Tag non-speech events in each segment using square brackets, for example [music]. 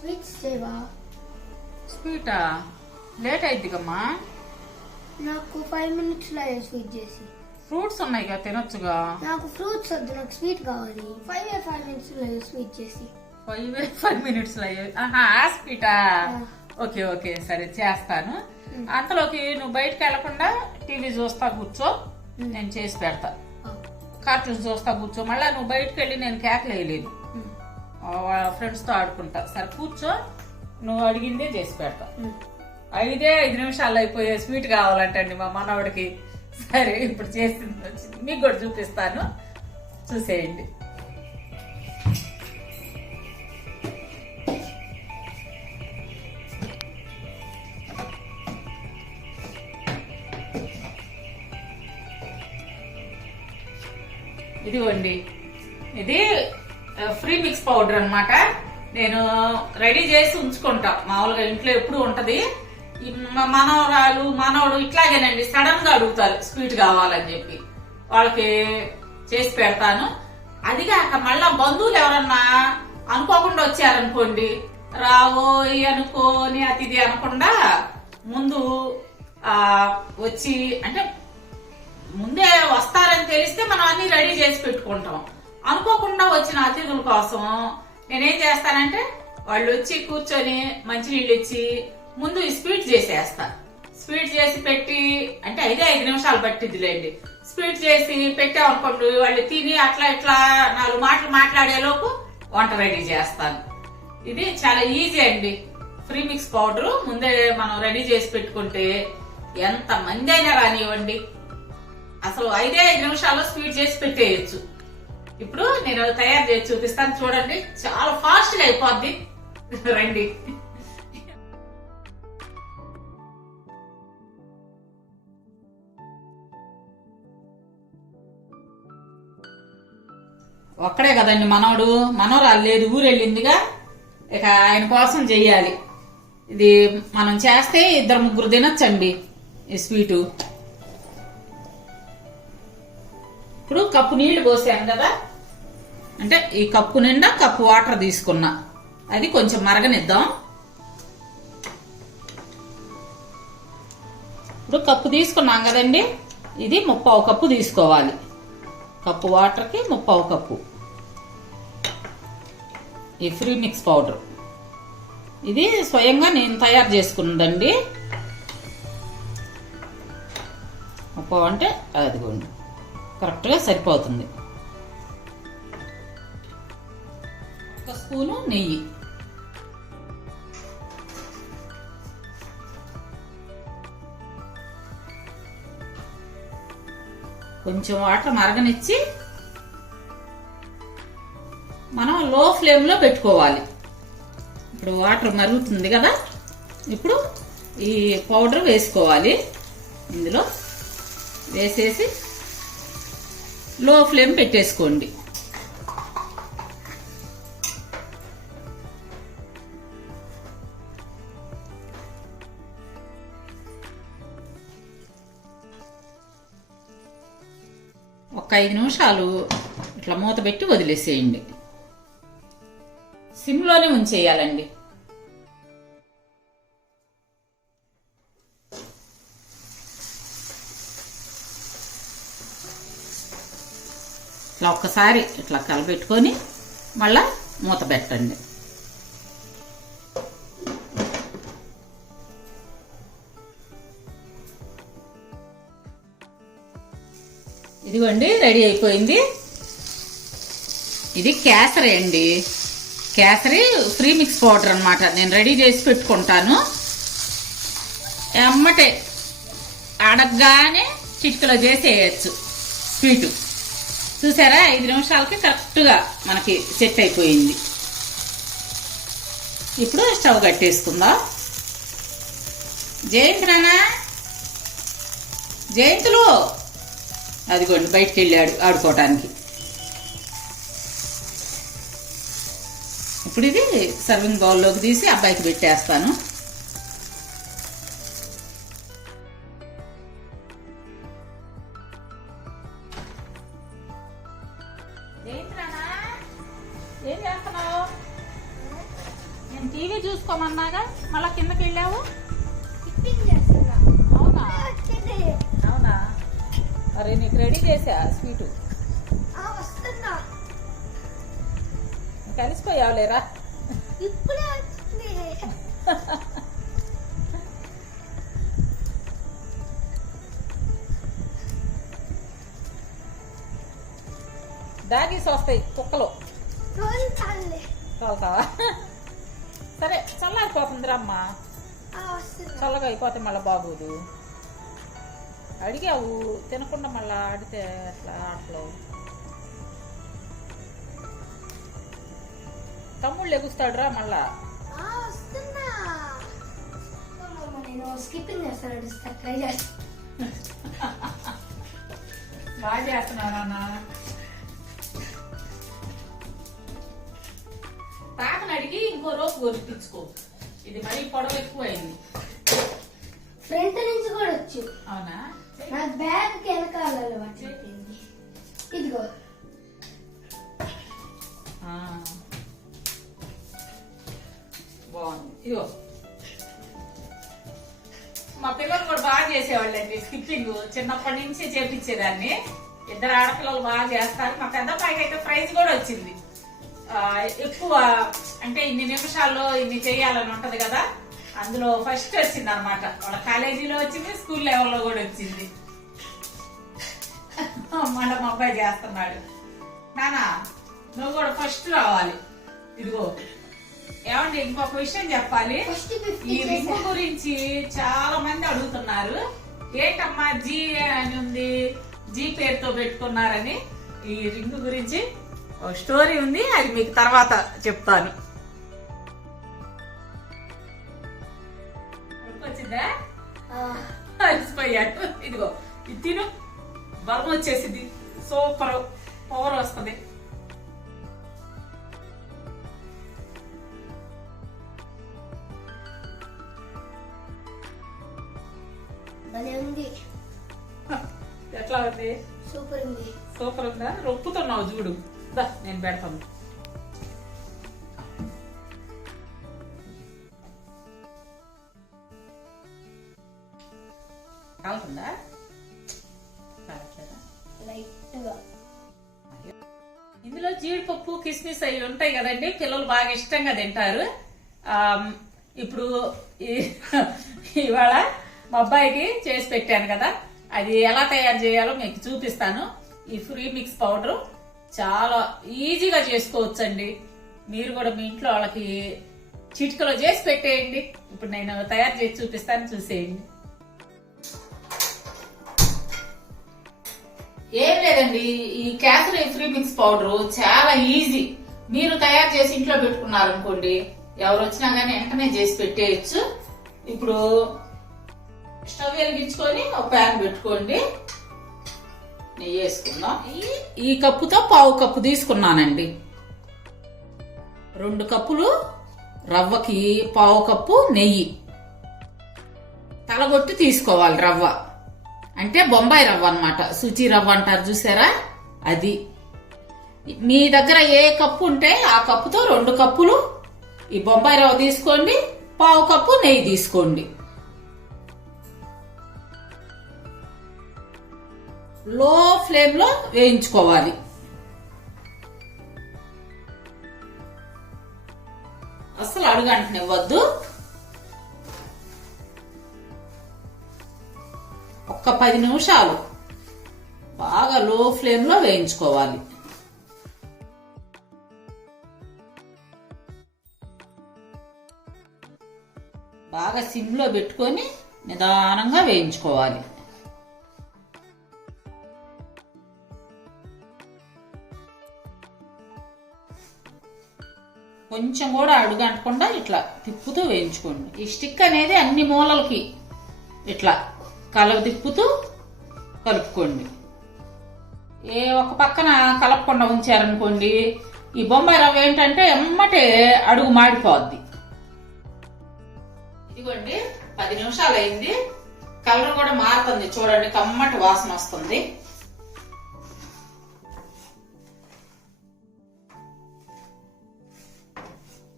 Sweets చేయవా స్వీటా? Late అయిద్దిగమ్మా. నాకు ఫైవ్ మినిట్స్లో స్వీట్ చేసి. ఫ్రూట్స్ ఉన్నాయిగా తినొచ్చుగా? నాకు ఫ్రూట్స్ వద్దు నాకు స్వీట్ కావాలి. ఫైవ్ ఫైవ్ మినిట్స్లో స్వీట్ చేసి. ఫైవ్ ఫైవ్ మినిట్స్లో. ఆహా స్వీటా? ఓకే ఓకే సరే చేస్తాను. అంతలోకి నువ్వు బయటకు వెళ్ళకుండా టీవీ చూస్తా కూర్చో నేను చేసి పెడతా. కార్టూన్స్ చూస్తా కూర్చో మళ్ళీ నువ్వు బయటకు వెళ్ళి నేను కేకలు వేయలేదు వాళ్ళ ఫ్రెండ్స్తో ఆడుకుంటా. సరే కూర్చో నువ్వు అడిగిందే చేసి పెడతా. ఐదే ఐదు నిమిషాల్లో అయిపోయే స్వీట్ కావాలంటండి మా మనవడికి. సరే ఇప్పుడు చేసింది వచ్చింది. మీకు కూడా చూపిస్తాను. చూసేయండి. ఇదిగోండి. పౌడర్ అనమాట నేను రెడీ చేసి ఉంచుకుంటా. మామూలుగా ఇంట్లో ఎప్పుడు ఉంటది. మనవరాలు మనవడు ఇట్లాగేనండి సడన్గా అడుగుతారు స్వీట్ కావాలని చెప్పి. వాళ్ళకి చేసి పెడతాను. అది కాక మళ్ళా బంధువులు ఎవరన్నా అనుకోకుండా వచ్చారనుకోండి రావోయ్ అనుకోని అతిథి అనకుండా ముందు ఆ వచ్చి అంటే ముందే వస్తారని తెలిస్తే మనం అన్ని రెడీ చేసి పెట్టుకుంటాం. అనుకోకుండా వచ్చిన అతిథుల కోసం నేనేం చేస్తానంటే వాళ్ళు వచ్చి కూర్చొని మంచినీళ్ళు ఇచ్చి ముందు స్పీడ్ స్వీట్ చేసేస్తా. స్వీట్ చేసి పెట్టి అంటే ఐదే ఐదు నిమిషాలు పట్టిద్దిలేండి. స్వీట్ చేసి పెట్టామనుకోండి వాళ్ళు తిని అట్లా ఇట్లా నాలుగు మాటలు మాట్లాడేలోపు వంట రెడీ చేస్తాను. ఇది చాలా ఈజీ అండి. ఫ్రీ మిక్స్ పౌడర్ ముందే మనం రెడీ చేసి పెట్టుకుంటే ఎంత మంది అయినా రానివ్వండి అసలు ఐదే ఐదు నిమిషాల్లో స్వీట్ చేసి పెట్టేయచ్చు. ఇప్పుడు నేను తయారు చేసి చూపిస్తాను. చూడండి. చాలా ఫాస్ట్గా అయిపోద్ది. రండి. ఒక్కడే కదండి మనవడు. మనవరాలు లేదు. ఊరు వెళ్ళిందిగా ఇక ఆయన కోసం చెయ్యాలి. ఇది మనం చేస్తే ఇద్దరు ముగ్గురు తినొచ్చండి ఈ స్వీటు. ఇప్పుడు కప్పు నీళ్ళు పోసాను కదా. అంటే ఈ కప్పు నిండా కప్పు వాటర్ తీసుకున్నా. అది కొంచెం మరగనిద్దాం. ఇప్పుడు కప్పు తీసుకున్నాం కదండి? ఇది ముప్పావు కప్పు తీసుకోవాలి. కప్పు వాటర్కి ముప్పావు కప్పు. ఈ ఫ్రీ మిక్స్ పౌడర్. ఇది స్వయంగా నేను తయారు చేసుకున్నదండి. ముప్పావు అంటే అదిగోండి. కరెక్ట్గా సరిపోతుంది. ఒక స్పూను నెయ్యి. కొంచెం వాటర్ మరగనిచ్చి మనం లో ఫ్లేమ్లో పెట్టుకోవాలి. ఇప్పుడు వాటర్ మరుగుతుంది కదా? ఇప్పుడు ఈ పౌడర్ వేసుకోవాలి. ఇందులో వేసేసి లో ఫ్లేమ్ పెట్టేసుకోండి. ఒక ఐదు నిమిషాలు ఇట్లా మూత పెట్టి వదిలేసేయండి. సిమ్లోనే ఉంచేయాలండి. ఇట్లా ఒక్కసారి ఇట్లా కలబెట్టుకొని మళ్ళా మూత పెట్టండి. ఇదిగోండి రెడీ అయిపోయింది. ఇది కేసరి అండి. కేసరి ఫ్రీ మిక్స్ పౌడర్ అనమాట నేను రెడీ చేసి పెట్టుకుంటాను. ఎమ్మటే అడగగానే చిటికలో చేసేయచ్చు. స్వీటు. చూసారా? ఐదు నిమిషాలకి కరెక్ట్గా మనకి సెట్ అయిపోయింది. ఇప్పుడు స్టవ్ కట్టేసుకుందాం. జయంత్ నానా జయంతులు. అదిగోండి బయటికి వెళ్ళాడు ఆడుకోవటానికి. ఇప్పుడు ఇది సర్వింగ్ బౌల్లోకి తీసి అబ్బాయికి పెట్టేస్తాను. కలిసిపోయావులేరా? ఇప్పుడే వచ్చింది. దాగీసి వస్తాయి కుక్కలు. తోలుతావా? సరే చల్లారిపోతుందిరా అమ్మా. చల్లగా అయిపోతే మళ్ళీ బాగోదు. అడిగావు తినకుండా మళ్ళీ ఆడితే అట్లా ఆటలు? తమ్ముళ్ళు మళ్ళా. వస్తున్నా. అమ్మమ్మ, నేను స్కిప్పింగ్ చేస్తాను ట్రై చేస్తాను బాగా చేస్తున్నావు నాన్న. తాతను అడిగి ఇంకో రోజు గొరిపించుకో ఇది మరీ పొడవు ఎక్కువైంది. ఫ్రంట్ నుంచి కూడా వచ్చు. అవునా? నా బ్యాగ్ వెనకాల ఇదిగో. ఇదిగో. మా పిల్లలు కూడా బాగా చేసేవాళ్ళండి స్కిప్పింగ్. చిన్నప్పటి నుంచి చేపించేదాన్ని. ఇద్దరు ఆడపిల్లలు బాగా చేస్తారు. మా పెద్ద అబ్బాయికి అయితే ప్రైజ్ కూడా వచ్చింది. ఎక్కువ అంటే ఇన్ని నిమిషాల్లో ఇన్ని చేయాలని ఉంటది కదా. అందులో ఫస్ట్ వచ్చింది అనమాట వాళ్ళ కాలేజీలో వచ్చింది స్కూల్ లెవెల్లో కూడా వచ్చింది. మళ్ళీ మా అబ్బాయి చేస్తున్నాడు. నానా నువ్వు కూడా ఫస్ట్ రావాలి. ఇదిగో. ఏమండి ఇంకొక విషయం చెప్పాలి. ఈ రింగు గురించి చాలా మంది అడుగుతున్నారు. ఏంటమ్మా జీ అని ఉంది జీ పేరుతో పెట్టుకున్నారని. ఈ రింగు గురించి ఒక స్టోరీ ఉంది అది మీకు తర్వాత చెప్తాను. వచ్చిందా అలసిపోయాడు ఇదిగో ఇది తిను. బలం వచ్చేసింది. సూపర్. పవర్ వస్తుంది. భలే ఉంది. ఎట్లా ఉంది? సూపర్ ఉంది. సూపర్ ఉందా? రొప్పుతున్నావు చూడు. దా నేను పెడతాను. కాలుతుందా? కాలట్లేదా? ఇందులో జీడిపప్పు కిస్మిస్ అవి ఉంటాయి కదండి. పిల్లలు బాగా ఇష్టంగా తింటారు. ఇప్పుడు ఇవాళ మా అబ్బాయికి చేసి పెట్టాను కదా. అది ఎలా తయారు చేయాలో మీకు చూపిస్తాను. ఈ ఫ్రీ మిక్స్ పౌడర్ చాలా ఈజీగా చేసుకోవచ్చండి. మీరు కూడా మీ ఇంట్లో వాళ్ళకి చిటికలో చేసి పెట్టేయండి. ఇప్పుడు నేను తయారు చేసి చూపిస్తాను చూసేయండి. ఏం లేదండి ఈ క్యాసరీ ఫ్రీ మిక్స్ పౌడర్ చాలా ఈజీ. మీరు తయారు చేసి ఇంట్లో పెట్టుకున్నారనుకోండి ఎవరు వచ్చినా గానీ వెంటనే చేసి పెట్టేయచ్చు. ఇప్పుడు స్టవ్ వెలిగించుకొని ఒక ప్యాన్ పెట్టుకోండి. నెయ్యి వేసుకుందాం. ఈ- ఈ కప్పుతో పావు కప్పు తీసుకున్నానండి. రెండు కప్పులు రవ్వకి పావు కప్పు నెయ్యి. తలగొట్టి తీసుకోవాలి రవ్వ. అంటే బొంబాయి రవ్వ అన్నమాట. సుచి రవ్వ అంటారు చూసారా? అది. మీ దగ్గర ఏ కప్పు ఉంటే ఆ కప్పుతో రెండు కప్పులు ఈ బొంబాయి రవ్వ తీసుకోండి పావు కప్పు నెయ్యి తీసుకోండి. లో ఫ్లేమ్లో వేయించుకోవాలి. అసలు అడుగంటనివ్వద్దు ఒక్క పది నిమిషాలు. బాగా లో ఫ్లేమ్లో వేయించుకోవాలి. బాగా సిమ్లో పెట్టుకొని నిదానంగా వేయించుకోవాలి. కొంచెం కూడా అడుగు అంటకుండా ఇట్లా తిప్పుతూ వేయించుకోండి. ఈ స్టిక్ అనేది అన్ని మూలలకి ఇట్లా కలవ తిప్పుతూ కలుపుకోండి. ఏ ఒక పక్కన కలపకుండా ఉంచారనుకోండి ఈ బొంబాయి రవ్వ ఏంటంటే ఎమ్మటే అడుగు మాడిపోద్ది. ఇదిగోండి పది నిమిషాలు అయింది కలర్ కూడా మారుతుంది. చూడండి కమ్మటి వాసన వస్తుంది.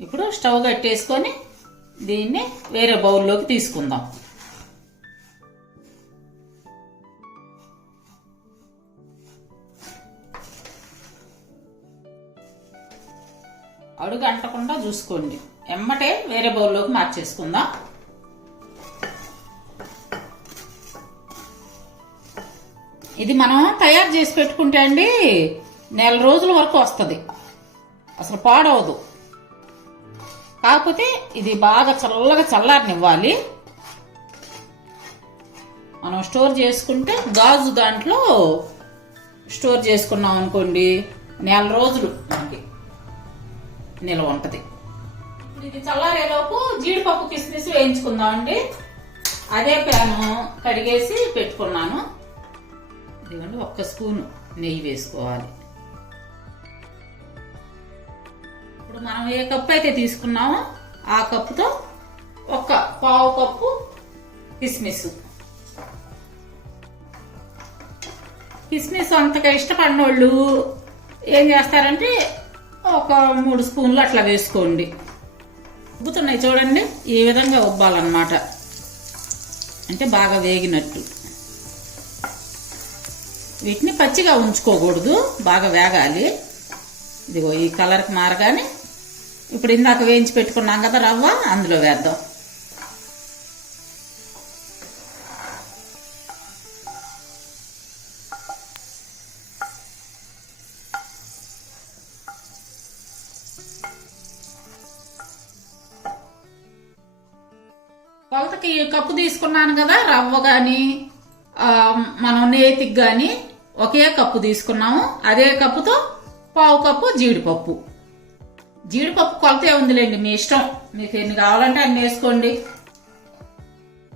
ఇప్పుడు స్టవ్ కట్టేసుకొని దీన్ని వేరే బౌల్లోకి తీసుకుందాం. అడుగు అంటకుండా చూసుకోండి. ఎమ్మటే వేరే బౌల్లోకి మార్చేసుకుందాం. ఇది మనం తయారు చేసి పెట్టుకుంటే అండి నెల రోజుల వరకు వస్తుంది. అసలు పాడవదు. కాకపోతే ఇది బాగా చల్లగా చల్లారనివ్వాలి. మనం స్టోర్ చేసుకుంటే గాజు దాంట్లో స్టోర్ చేసుకున్నాం అనుకోండి నెల రోజులు మనకి నిల్వ ఉంటుంది. ఇది చల్లారేలోపు జీడిపప్పు కిస్మిస్ వేయించుకుందామండి. అదే ప్యాను కడిగేసి పెట్టుకున్నాను. ఇదిగోండి ఒక్క స్పూను నెయ్యి వేసుకోవాలి. ఇప్పుడు మనం ఏ కప్పు అయితే తీసుకున్నామో ఆ కప్పుతో ఒక పావు కప్పు కిస్మిస్. కిస్మిస్ అంతగా ఇష్టపడిన వాళ్ళు ఏం చేస్తారంటే ఒక మూడు స్పూన్లు అట్లా వేసుకోండి. ఉబ్బుతున్నాయి చూడండి ఈ విధంగా ఉబ్బాలన్నమాట. అంటే బాగా వేగినట్టు. వీటిని పచ్చిగా ఉంచుకోకూడదు బాగా వేగాలి. ఇదిగో ఈ కలర్కి మారగానే ఇప్పుడు ఇందాక వేయించి పెట్టుకున్నాం కదా రవ్వ అందులో వేద్దాం. కొలతకి కప్పు తీసుకున్నాను కదా రవ్వ కానీ మనం నేతికి కానీ ఒకే కప్పు తీసుకున్నాము. అదే కప్పుతో పావు కప్పు జీడిపప్పు. జీడిపప్పు కొలతే ఉందిలేండి మీ ఇష్టం. మీకు ఎన్ని కావాలంటే అన్ని వేసుకోండి.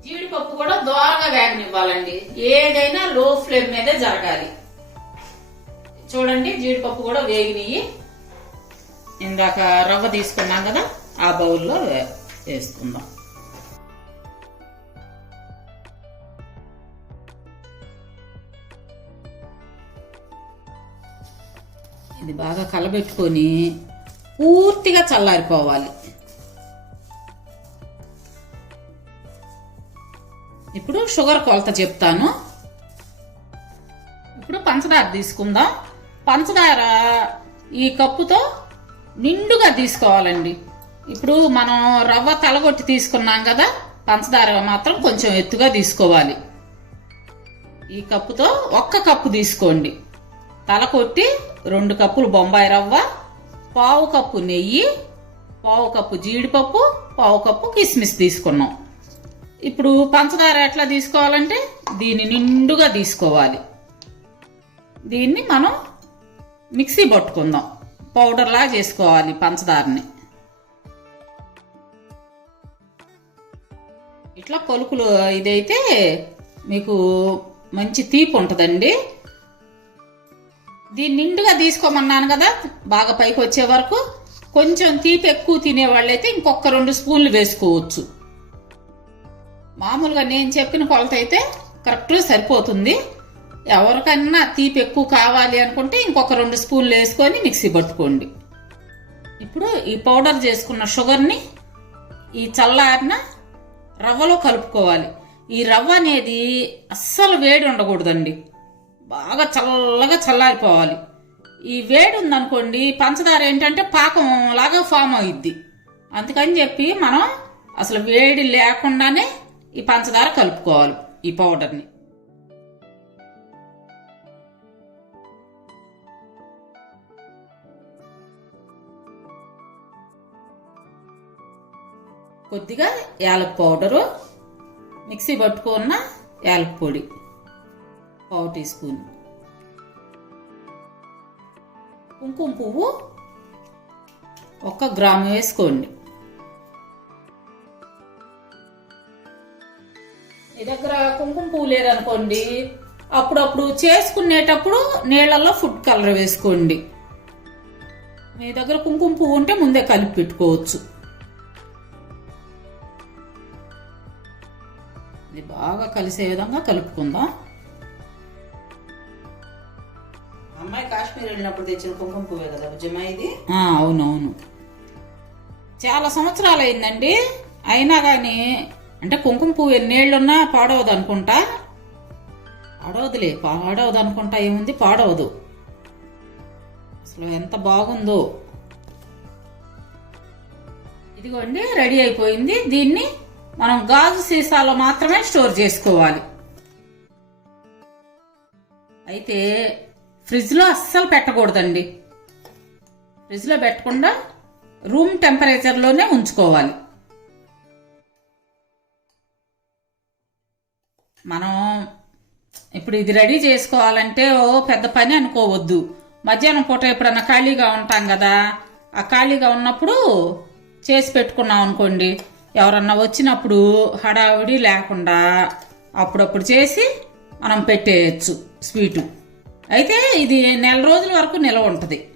జీడిపప్పు కూడా దోరగా వేగనివ్వాలండి. ఏదైనా లో ఫ్లేమ్ మీదే జరగాలి. చూడండి జీడిపప్పు కూడా వేగినవి ఇందాక రవ్వ తీసుకున్నాం కదా ఆ బౌల్లో వేసుకుందాం. ఇది బాగా కలబెట్టుకొని పూర్తిగా చల్లారిపోవాలి. ఇప్పుడు షుగర్ కొలత చెప్తాను. ఇప్పుడు పంచదార తీసుకుందాం. పంచదార ఈ కప్పుతో నిండుగా తీసుకోవాలండి. ఇప్పుడు మనం రవ్వ తలగొట్టి తీసుకున్నాం కదా పంచదార మాత్రం కొంచెం ఎత్తుగా తీసుకోవాలి. ఈ కప్పుతో ఒక్క కప్పు తీసుకోండి. తల కొట్టి రెండు కప్పులు బొంబాయి రవ్వ పావు కప్పు నెయ్యి పావు కప్పు జీడిపప్పు పావు కప్పు కిస్మిస్ తీసుకున్నాం. ఇప్పుడు పంచదార ఎట్లా తీసుకోవాలంటే దీన్ని నిండుగా తీసుకోవాలి. దీన్ని మనం మిక్సీ పట్టుకుందాం. పౌడర్లా చేసుకోవాలి పంచదారని. ఇట్లా కొలుకులు ఇదైతే మీకు మంచి తీపి ఉంటుందండి. దీన్ని నిండుగా తీసుకోమన్నాను కదా బాగా పైకి వచ్చే వరకు కొంచెం తీపి ఎక్కువ తినేవాళ్ళైతే ఇంకొక రెండు స్పూన్లు వేసుకోవచ్చు. మామూలుగా నేను చెప్పిన కొలత అయితే కరెక్ట్గా సరిపోతుంది. ఎవరికన్నా తీపి ఎక్కువ కావాలి అనుకుంటే ఇంకొక రెండు స్పూన్లు వేసుకొని మిక్సీ పట్టుకోండి. ఇప్పుడు ఈ పౌడర్ చేసుకున్న షుగర్ని ఈ చల్లారిన రవ్వలో కలుపుకోవాలి. ఈ రవ్వ అనేది అస్సలు వేడి ఉండకూడదండి. బాగా చల్లగా చల్లారిపోవాలి. ఈ వేడి ఉందనుకోండి పంచదార ఏంటంటే పాకం లాగా ఫామ్ అవుద్ది. అందుకని చెప్పి మనం అసలు వేడి లేకుండానే ఈ పంచదార కలుపుకోవాలి ఈ పౌడర్ని కొద్దిగా యాలక్ పౌడరు మిక్సీ పట్టుకున్న యాలక్ పొడి. పావు టీ స్పూన్. కుంకుమ పువ్వు ఒక గ్రాము వేసుకోండి. మీ దగ్గర కుంకుమ పువ్వు లేదనుకోండి అప్పుడప్పుడు చేసుకునేటప్పుడు నీళ్ళల్లో ఫుడ్ కలర్ వేసుకోండి. మీ దగ్గర కుంకుమ పువ్వు ఉంటే ముందే కలిపి పెట్టుకోవచ్చు. ఇది బాగా కలిసే విధంగా కలుపుకుందాం. అమ్మాయి వెళ్ళినప్పుడు తెచ్చిన కుంకుమ పువ్వే కదా బుజ్జమ్మ ఇది? అవునవును. చాలా సంవత్సరాలు అయిందండి అయినా కానీ అంటే కుంకుమ పువ్వు ఎన్నేళ్ళున్నా పాడవదు అనుకుంటా? పాడవదులే పాడవదు అనుకుంటా ఏముంది? పాడవదు. అసలు ఎంత బాగుందో. ఇదిగోండి రెడీ అయిపోయింది. దీన్ని మనం గాజు సీసాలో మాత్రమే స్టోర్ చేసుకోవాలి. అయితే ఫ్రిడ్జ్లో అస్సలు పెట్టకూడదండి. ఫ్రిడ్జ్లో పెట్టకుండా రూమ్ టెంపరేచర్లోనే ఉంచుకోవాలి. మనం ఇప్పుడు ఇది రెడీ చేసుకోవాలంటే ఓ పెద్ద పని అనుకోవద్దు. మధ్యాహ్నం పూట ఎప్పుడన్నా ఖాళీగా ఉంటాం కదా ఆ ఖాళీగా ఉన్నప్పుడు చేసి పెట్టుకున్నాం అనుకోండి. ఎవరన్నా వచ్చినప్పుడు హడావిడి లేకుండా అప్పుడప్పుడు చేసి మనం పెట్టేయచ్చు స్వీటు. అయితే ఇది నెల రోజుల వరకు నిల్వ ఉంటుంది.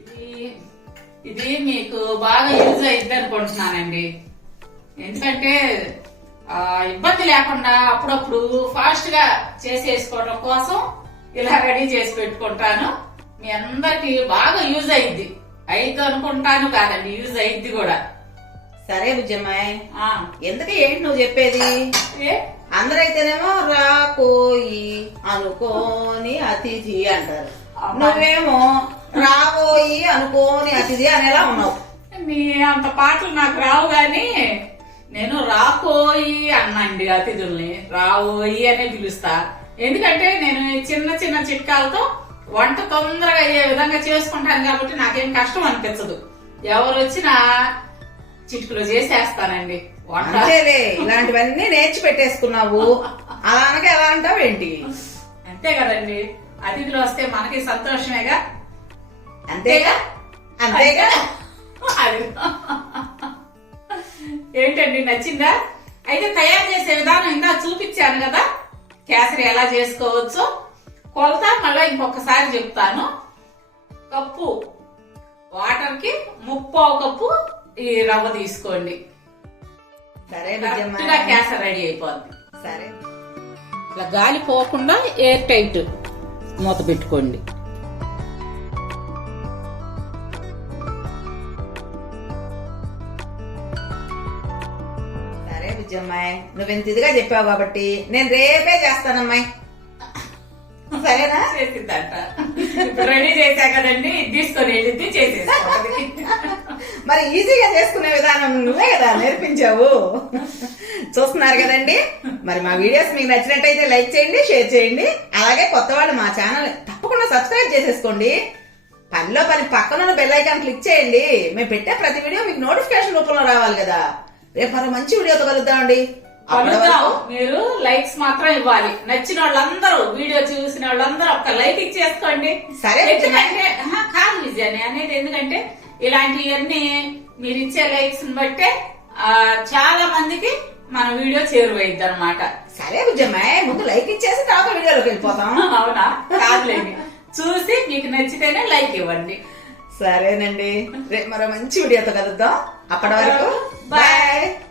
ఇది మీకు బాగా యూజ్ అయింది అనుకుంటున్నానండి. ఎందుకంటే ఇబ్బంది లేకుండా అప్పుడప్పుడు ఫాస్ట్గా చేసేసుకోవడం కోసం ఇలా రెడీ చేసి పెట్టుకుంటాను. మీ అందరికి బాగా యూజ్ అయింది అయింది అనుకుంటాను కాదండి యూజ్ అయింది కూడా. సరే బుజ్జమ్మాయి. ఆ, ఎందుకు ఏంటి నువ్వు చెప్పేది? అందరైతేనేమో రాకోయి అనుకోని అతిథి అంటారు. నువ్వేమో రాబోయి అనుకోని అతిథి అనేలా ఉన్నావు. మీ అంత పాటలు నాకు రావు గాని నేను రాకోయి అన్నండి అతిథుల్ని. రావోయి అనే పిలుస్తా. ఎందుకంటే నేను చిన్న చిన్న చిట్కాలతో వంట తొందరగా అయ్యే విధంగా చేసుకుంటాను కాబట్టి నాకేం కష్టం అనిపించదు. ఎవరు వచ్చినా చిటికలో చేసేస్తానండి. అంతేలే ఇలాంటివన్నీ నేర్చి పెట్టేసుకున్నావు. అలా అనక ఎలా అంటావు ఏంటి? అంతే కదండి. అతిథులు వస్తే మనకి సంతోషమేగా? అంతేగా? అంతేగా? అది. ఏంటండి నచ్చిందా? అయితే తయారు చేసే విధానం ఇందా చూపించాను కదా. కేసరి ఎలా చేసుకోవచ్చో. కొలత మళ్ళీ ఇంకొకసారి చెప్తాను. కప్పు. వాటర్కి ముప్పావు కప్పు ఈ రవ్వ తీసుకోండి. సరే రెడీ అయిపోద్ది. సరే. ఇట్లా గాలి పోకుండా ఎయిర్ టైట్ మూత పెట్టుకోండి. సరే బుజ్జమ్మాయి నువ్వు ఇంత ఇదిగా చెప్పావు కాబట్టి నేను రేపే చేస్తానమ్మాయి. సరేనా? చేసిందంట రెడీ చేశా కదండి ఇది తీసుకొని వెళ్ళింది చేసేసుకోండి [laughs] మరి ఈజీగా చేసుకునే విధానం నువ్వే కదా నేర్పించావు. చూస్తున్నారు కదండి? మరి మా వీడియోస్ మీకు నచ్చినట్టయితే లైక్ చేయండి షేర్ చేయండి. అలాగే కొత్త వాళ్ళు మా ఛానల్ తప్పకుండా సబ్స్క్రైబ్ చేసేసుకోండి. పనిలో పని పక్కన బెల్ ఐకాన్ క్లిక్ చేయండి. మేము పెట్టే ప్రతి వీడియో మీకు నోటిఫికేషన్ రూపంలో రావాలి కదా. రేపు మరో మంచి వీడియోతో కలుద్దామండి మీరు లైక్స్ మాత్రం ఇవ్వాలి. నచ్చిన వాళ్ళందరూ వీడియో చూసిన వాళ్ళందరూ ఒక్క లైక్ ఇచ్చేసుకోండి. సరే, కాదు విజయాన్ని అనేది ఎందుకంటే ఇలాంటివన్నీ మీరు ఇచ్చే లైక్స్ బట్టే చాలా మందికి మన వీడియో చేరువైద్ది అనమాట సరే బుజ్జమ్మాయి ముందు లైక్ ఇచ్చేసి తర్వాత వీడియోలోకి వెళ్ళిపోతాం. [laughs] అవునా? కాదులేండి. చూసి మీకు నచ్చితేనే లైక్ ఇవ్వండి. సరేనండి. రేపు మరో మంచి వీడియోతో కలుద్దాం. అప్పటి వరకు. బాయ్